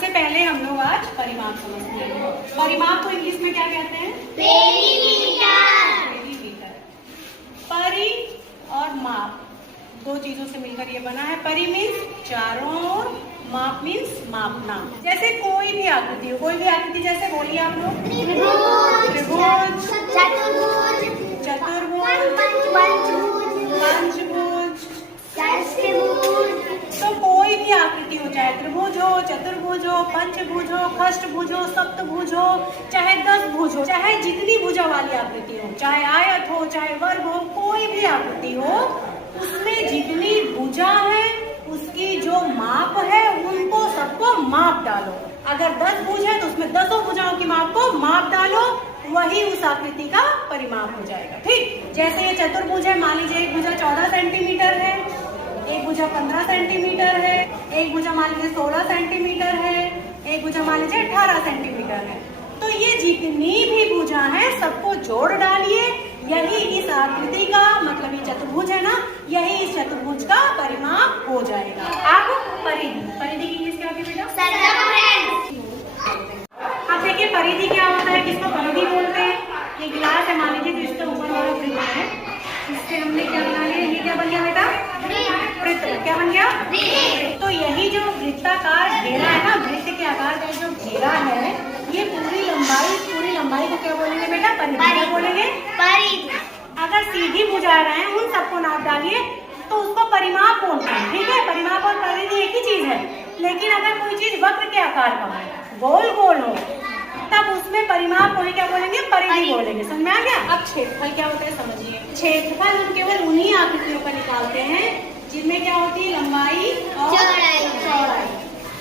सबसे पहले हम लोग आज परिमाप समझते हैं। परिमाप को इंग्लिश में क्या कहते हैं? पेरीमीटर। परि और माप दो चीजों से मिलकर ये बना है। परि मीन्स चारों ओर, माप मीन्स मापना। जैसे कोई भी आकृति हो, कोई भी आकृति जैसे बोलिए आप लोग। त्रिभुज, चतुर्भुज, पंचभुज, तो कोई भी आकृति हो, चाहे त्रिभुज हो, चतुर्भुज हो, पंचभुज हो, खष्टभुज हो, सप्तभुज हो, चाहे 10 भुज हो, चाहे जितनी भुजा वाली आकृति हो, चाहे आयत हो, चाहे वर्ग हो, कोई भी आकृति हो, उसमें जितनी भुजा है उसकी जो माप है उनको सबको माप डालो। अगर 10 भुज है तो उसमें 10 भुजाओं की माप को माप डालो, वही उस आकृति का परिमाप हो जाएगा। ठीक, जैसे ये चतुर्भुज है, मान लीजिए एक भुजा 14 सेंटीमीटर है, एक भुजा 15 सेंटीमीटर है, एक भुजा मान लीजिए 16 सेंटीमीटर है, एक भुजा मान लीजिए 18 सेंटीमीटर है। तो ये जितनी भी भुजा है सबको जोड़ डालिए, यही इस आकृति का मतलब ये चतुर्भुज है ना, यही इस चतुर्भुज का परिमाप हो जाएगा। अब परिधि, परिधि की इंग्लिश क्या होती है बेटा? अब देखिए परिधि क्या होता है, किसको परिधि बोलते हैं। ये गिलास है मान लीजिए, तो इसके ऊपर वाला वृत्त है, इससे हमने क्या बना लिया, ये क्या बन गया बेटा? वृत्त। क्या बन गया? तो यही जो वृत्ताकार घेरा है ना, वृत्त के आकार का जो घेरा है, ये पूरी लंबाई को क्या बोलेंगे बेटा? परिधि बोलेंगे। अगर सीधी भुजा रहे हैं उन सबको नाप डालिए तो उसको परिमाप बोलते हैं। ठीक है, परिमाप और परिधि एक ही चीज है। लेकिन अगर कोई चीज वक्र के आकार का हो, गोल गोल हो, तब उसमें परिमाप होने क्या बोलेंगे? परिधि बोलेंगे। समझ में आ गया? अब क्षेत्रफल क्या होता है समझिए। क्षेत्रफल हम केवल उन्हीं आकृतियों का निकालते हैं जिनमें क्या होती है? लंबाई और चौड़ाई।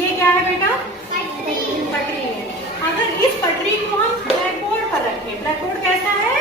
ये क्या है बेटा? पटरी है। अगर इस पटरी को हम ब्लैक बोर्ड पर रखें, ब्लैक बोर्ड कैसा है?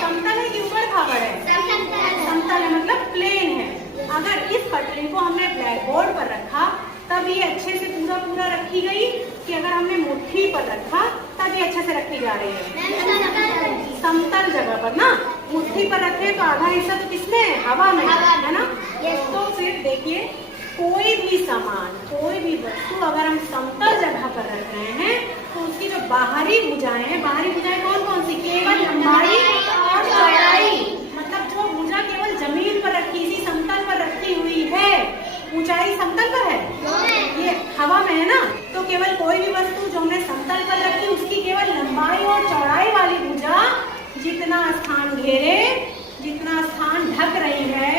समतल है कि ऊपर खाबड़ है? समतल है, मतलब प्लेन है। अगर इस पटरी को हमने ब्लैक बोर्ड पर रखा तब ये अच्छे से पूरा रखी गई, कि अगर हमने मुट्ठी पर रखा तब ये अच्छे से रखी जा रही है समतल जगह पर ना। मुट्ठी पर रखे तो आधा हिस्सा तो किसमें है? हवा में है ना। तो फिर देखिए, कोई भी सामान, कोई भी वस्तु अगर हम समतल जगह पर रख रहे हैं तो उसकी जो बाहरी भुजाएं हैं, बाहरी भुजाएं कौन कौन सी? केवल लंबाई और चौड़ाई। मतलब जो भुजा केवल जमीन पर रखी, इसी समतल पर रखी हुई है, ऊंचाई समतल पर है, ये हवा में है ना। तो केवल कोई भी वस्तु जो हमने समतल पर रखी उसकी केवल लंबाई और चौड़ाई वाली भुजा जितना स्थान घेरे, जितना स्थान ढक रही है,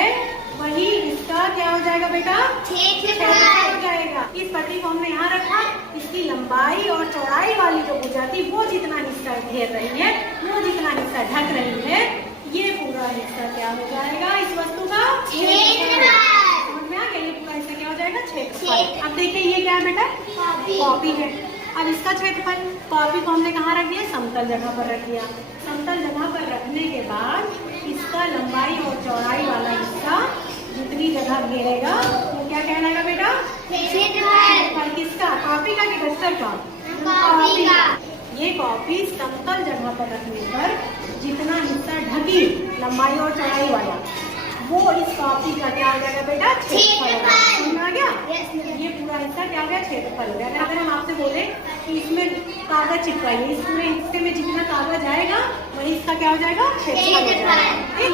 वही इसका क्या हो जाएगा बेटा? क्षेत्रफल हो जाएगा। इस पटरी को हमने यहाँ रखा, इसकी लंबाई और चौड़ाई वाली जो भुजा थी वो जितना हिस्सा घेर रही है, वो जितना हिस्सा ढक रही है, ये पूरा हिस्सा क्या हो जाएगा? इस वस्तु का क्षेत्रफल। समझ में आ गया? ये पूरा हिस्सा क्या हो जाएगा? क्षेत्रफल। अब देखिए ये क्या है बेटा? कॉपी है। अब इसका क्षेत्रफल, कॉपी को हमने कहाँ रख दिया? समतल जगह पर रख दिया। समतल जगह पर रखने के बाद इसका लंबाई और चौड़ाई वाला हिस्सा जितनी जगह घेरेगा वो क्या कहलाएगा बेटा? क्षेत्रफल। किसका? कॉपी का कि डस्टर का? कॉपी का। ये कॉपी समतल जगह पर रखने पर जितना हिस्सा ढकी, लंबाई और चौड़ाई वाला, वो इस कॉपी का क्या हो जाएगा बेटा? क्षेत्रफल। समझ में आ गया? ये पूरा हिस्सा क्या हो गया? क्षेत्रफल हो गया। अगर हम आपसे बोले कि इसमें कागज चिपकाइए, इस पूरे हिस्से में जितना कागज आएगा वही इसका क्या हो जाएगा? क्षेत्रफल हो जाएगा।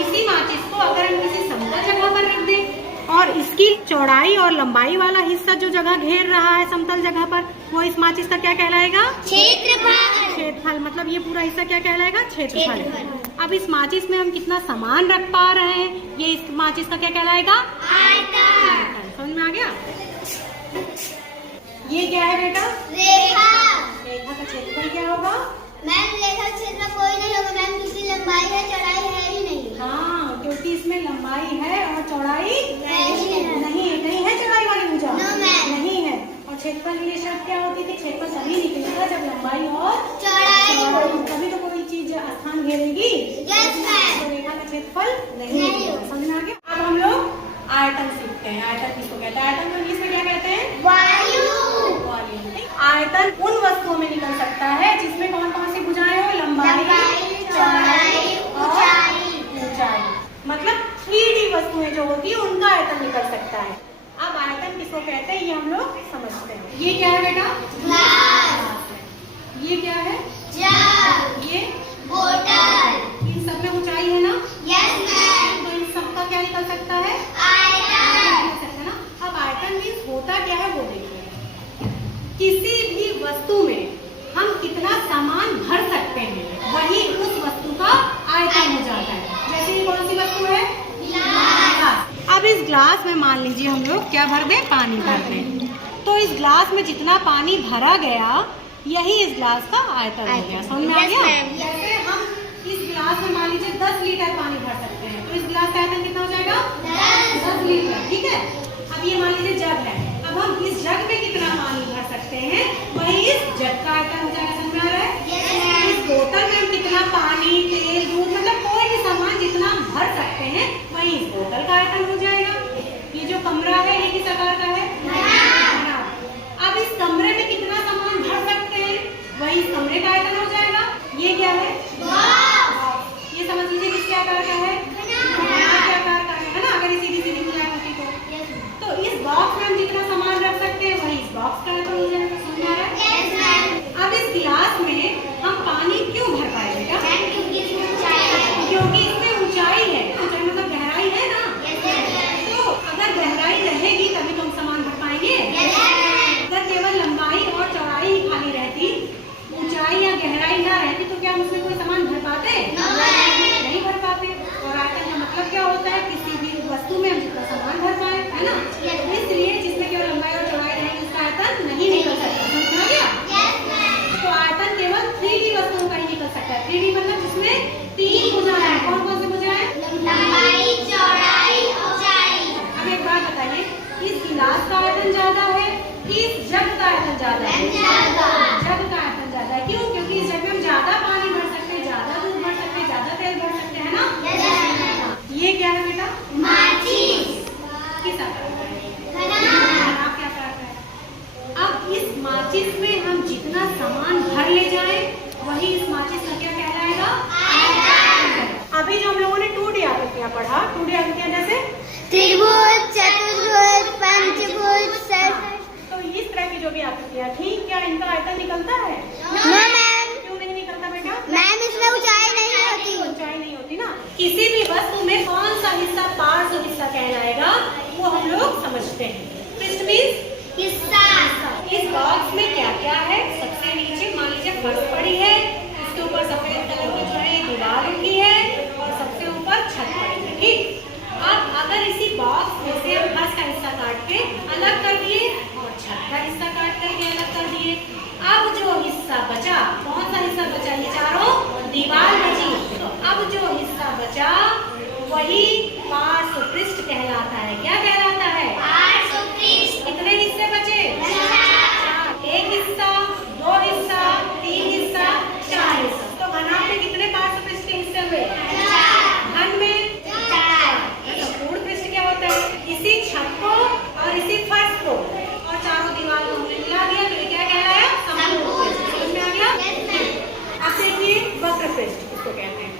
इसी माचिस को अगर हम किसी समतल जगह पर रख दें और इसकी चौड़ाई और लंबाई वाला हिस्सा जो जगह घेर रहा है समतल जगह पर, वो इस माचिस का क्या कहलाएगा? क्षेत्रफल। मतलब ये पूरा हिस्सा क्या कहलाएगा? क्षेत्रफल। अब इस माचिस में हम कितना सामान रख पा रहे हैं, ये इस माचिस का क्या कहलाएगा? आयतन। समझ में आ गया? ये क्या है बेटा? रेखा। रेखा का क्षेत्रफल क्या होगा? मैम रेखा क्षेत्र कोई नहीं होगा मैम, क्योंकि लंबाई है चौड़ाई है ही नहीं। हाँ, क्योंकि इसमें लंबाई है और चौड़ाई नहीं है चौड़ाई वाली भुजा नहीं है। और क्षेत्रफल के लिए शर्त क्या होती थी? क्षेत्रफल तभी निकलेगा जब लंबाई और चौड़ाई, तभी तो कोई चीज स्थान घेरेगी। तो रेखा का क्षेत्रफल नहीं होगा। समझ में आ गया? अब हम लोग आयतन सीखते हैं। आयतन किसको कहते हैं? आयतन को इंग्लिश में क्या कहते हैं? वायु। आयतन उन वस्तुओं में निकल सकता है जिसमें कौन कौन सी भुजाएं हो? लंबाई, चौड़ाई और ऊंचाई। मतलब 3D वस्तुएं जो होती है उनका आयतन निकल सकता है। अब आयतन किसको कहते हैं ये हम लोग समझते हैं। ये क्या है बेटा? ग्लास। ये क्या है? जग। ये बोतल। इन सब में ऊंचाई है ना? Yes ma'am. तो इन सब का क्या निकल सकता है? आयतन। निकल सकता है ना। अब आयतन मीन्स होता क्या है वो देखिए। किसी भी वस्तु में हम कितना सामान भर सकते हैं वही उस वस्तु का आयतन हो जाता है। जैसे ये कौन सी वस्तु है? ग्लास। अब इस ग्लास में मान लीजिए हम लोग क्या भर दें? पानी भर दें। तो इस ग्लास में जितना पानी भरा गया यही इस ग्लास का आयतन हो गया। समझ में आ गया? जैसे हम इस ग्लास में मान लीजिए 10 लीटर पानी भर सकते हैं तो इस ग्लास का आयतन कितना हो जाएगा? 10 लीटर। ठीक है। अब ये मान लीजिए जग है। अब हम इस जग में कितना पानी भर सकते हैं वही इस जग का आयतन हो जाएगा। समझ में आ रहा है? इस बोतल में हम कितना पानी, तेल, दूध मतलब कोई भी सामान जितना हम भर सकते हैं वही इस बोतल का आयतन हो जाएगा। ये जो कमरा है ये किस आकार का है? बड़ा। अब इस कमरे में कितना सामान भर सकते हैं वही इस कमरे का आयतन हो जाएगा। ये क्या है? ये समझ लीजिए किसके आकार का है? के आकार का है ना। अगर ये सीधी सीधी बुझाई होती तो इस बॉक्स में हम जितना सामान रख सकते हैं वही इस बॉक्स का आयतन हो जाएगा। समझ आ रहा है? अब इस गिलास में हम पानी क्यों भर पाए बेटा? क्योंकि इसमें ऊंचाई है। ऊंचाई मतलब गहराई है ना। तो अगर गहराई रहेगी तभी तो हम सामान भर पाएंगे। अगर केवल लंबाई और चौड़ाई ही खाली रहती, ऊंचाई या गहराई ना रहती तो क्या हम उसमें कोई सामान भर पाते? नहीं भर पाते। और आयतन का मतलब क्या होता है? किसी भी वस्तु में हम जितना सामान भर पाए, है ना। इसलिए जिसमें केवल लंबाई और चौड़ाई रहेगी उसका आयतन नहीं निकल सकता। समझ आ गया? तो आयतन केवल 3D वस्तुओं का ही निकल सकता है। 3D मतलब जिसमें 3 भुजाएं हैं। कौन कौन सी भुजाएं? लंबाई, चौड़ाई, ऊंचाई। अब एक बात बताइए, इस गिलास का आयतन ज्यादा है कि इस जग का आयतन ज्यादा है? जग का आयतन ज्यादा है। क्यों? क्योंकि इस जग में हम ज्यादा पानी भर सकते हैं, ज्यादा दूध भर सकते हैं, ज्यादा तेल भर सकते हैं ना। ये क्या है बेटा? माचिस। किस आकार का है? आप क्या आकार का है? अब इस माचिस में हम जितना सामान भर ले जाएं वही इस माचिस का क्या कहलाएगा? आयतन। अभी जो हम लोगों ने 2D आकृतियां पढ़ा, 2D आकृतियां जैसे त्रिभुज, चतुर्भुज, पंचभुज, तो इस तरह की जो भी आकृतियां थी क्या इनका आयतन निकलता है? मैम। क्यों नहीं निकलता बेटा? मैम इसमें ऊंचाई नहीं होती। ऊंचाई नहीं होती ना। किसी भी वस्तु में कौन सा हिस्सा पार्श्व हिस्सा कहलाएगा वो हम लोग समझते हैं। पृष्ठ मीन्स हिस्सा। इस बॉक्स में क्या क्या है? सबसे नीचे मान लीजिए फर्श पड़ी है, इसके ऊपर सफेद कलर की जो है दीवार उठी है और सबसे ऊपर छत पड़ी है। ठीक। अब अगर इसी बॉक्स में से हम फर्श का हिस्सा काट के अलग कर दिए और छत का हिस्सा काट करके अलग कर दिए, अब जो हिस्सा बचा, कौन सा हिस्सा बचा? ये चारों दीवार बची। तो अब जो हिस्सा बचा वही पार्श्व पृष्ठ कहलाता है। क्या कहलाता है? पार्श्व पृष्ठ। कितने हिस्से बचे? 4। एक हिस्सा, 2 हिस्सा, 3 हिस्सा, 4 हिस्सा। तो घनाभ में कितने पार्श्व पृष्ठ के हिस्से हुए? 4। घन में 4। संपूर्ण पृष्ठ क्या होता है? इसी छत को और इसी फर्श को और चारों दीवार को हमने मिला दिया तो ये क्या कहलाया? संपूर्ण पृष्ठ। समझ में आ गया? अब देखिए वक्र पृष्ठ किसको कहते हैं।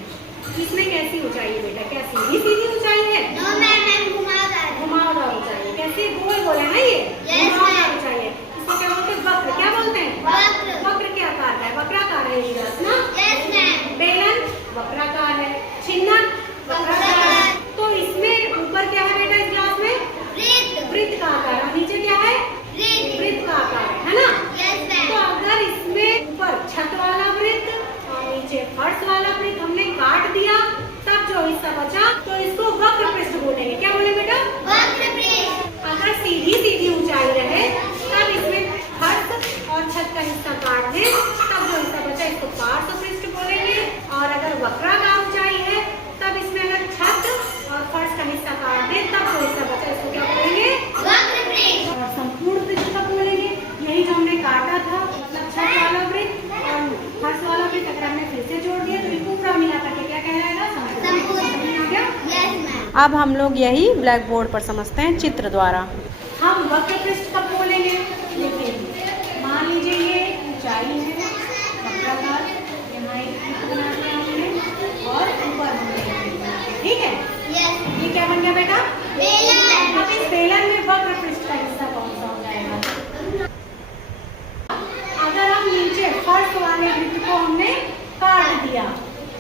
इसमें कैसी ऊंचाई है बेटा? क्या सीधी सीधी ऊंचाई है? नो मैम, घुमावदार ऊंचाई है। कैसी? गोल गोल है ना ये? घुमावदार ऊंचाई है। इसको क्या बोलते हैं? वक्र। क्या बोलते हैं? वक्र। वक्र क्या आकार का है? वक्राकार है ये गिलास ना। Yes ma'am. बेलन वक्राकार है, छिन्नक वक्राकार है। तो इसमें ऊपर क्या है बेटा? इस गिलास में वृत्त का आकार और नीचे क्या है? वृत्त का आकार है ना। Yes ma'am. तो अगर इसमें ऊपर छत वाला वृत्त और नीचे फर्श वाला वृत्त हमने काट दिया तब जो हिस्सा बचा तो इसको वक्र पृष्ठ बोलेंगे। क्या बोले बेटा? वक्र पृष्ठ। अगर सीधी सीधी ऊंचाई रहे तब इसमें फर्श और छत का हिस्सा काट दें तब जो हिस्सा बचा इसको पार्श्व पृष्ठ बोलेंगे। और अगर वक्राकार ऊंचाई है तब इसमें अगर छत और फर्श का हिस्सा काट दें तब जो हिस्सा बचा इसको क्या बोलेंगे? वक्र पृष्ठ। और संपूर्ण पृष्ठ कब बोलेंगे? यही जो हमने काटा था मतलब छत वाला वृत्त और फर्श वाला वृत्त अगर हमने फिर से जोड़ दिया तो इनको पूरा मिला करके क्या कहलाएगा? संपूर्ण। समझ आ गया? Yes ma'am. अब हम लोग यही ब्लैक बोर्ड पर समझते हैं चित्र द्वारा। हम वक्र पृष्ठ कब बोलेंगे? देखिए मान लीजिए ये ऊंचाई है वक्राकार, यहाँ एक वृत्त बना दिया हमने और ऊपर हमने, ठीक है। यस। ये क्या बन गया बेटा? बेलन। अब इस बेलन में वक्र पृष्ठ का हिस्सा कौन सा हो जाएगा?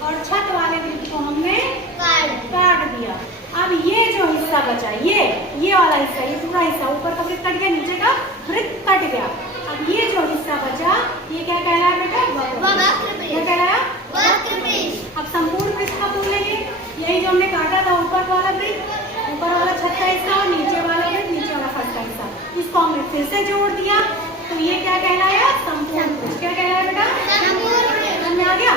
और छत वाले वृत्त को हमने काट काट दिया। अब ये जो हिस्सा बचा, ये वाला हिस्सा, ये पूरा हिस्सा, ऊपर का वृत्त कट गया, नीचे का वृत्त कट गया। अब ये जो हिस्सा बचा, ये क्या कहलाया बेटा? वक्र क्या कहलाया? वक्र पृष्ठ। अब संपूर्ण पृष्ठ का बोलेंगे, यही जो हमने काटा था, ऊपर वाला वृत्त, ऊपर वाला छत का हिस्सा और नीचे वाला वृत्त, नीचे वाला फर्श का हिस्सा, इसको हमने फिर से जोड़ दिया, तो ये क्या कहलाया? संपूर्ण पृष्ठ। क्या कहलाया बेटा? संपूर्ण समझ में आ गया?